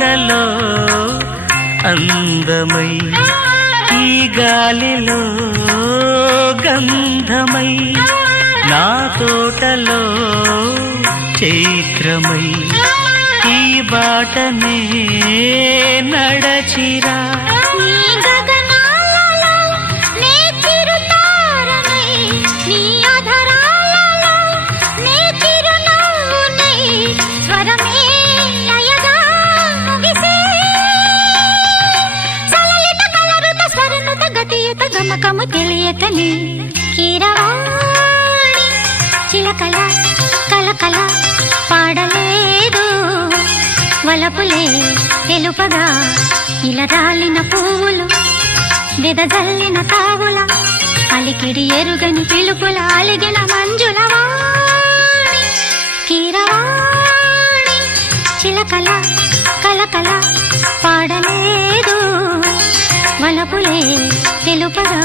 పూలలో అందమై ఈ గాలిలో గంధమై నా తోటలో చైత్రమై ఈ బాటనే నడచిరా గమకము తెలియకని కీరవాణి చిలకల కలకల పాడలేదు వలపులే తెలుపగా ఇలా రాలిన పువ్వులు వెదజల్లిన తావుల అలికిడి ఎరుగని పిలుపుల అలిగిన మంజుల వాణి కీరవాణి చిలకల కలకల పాడలేదు వలపులే తెలుపగా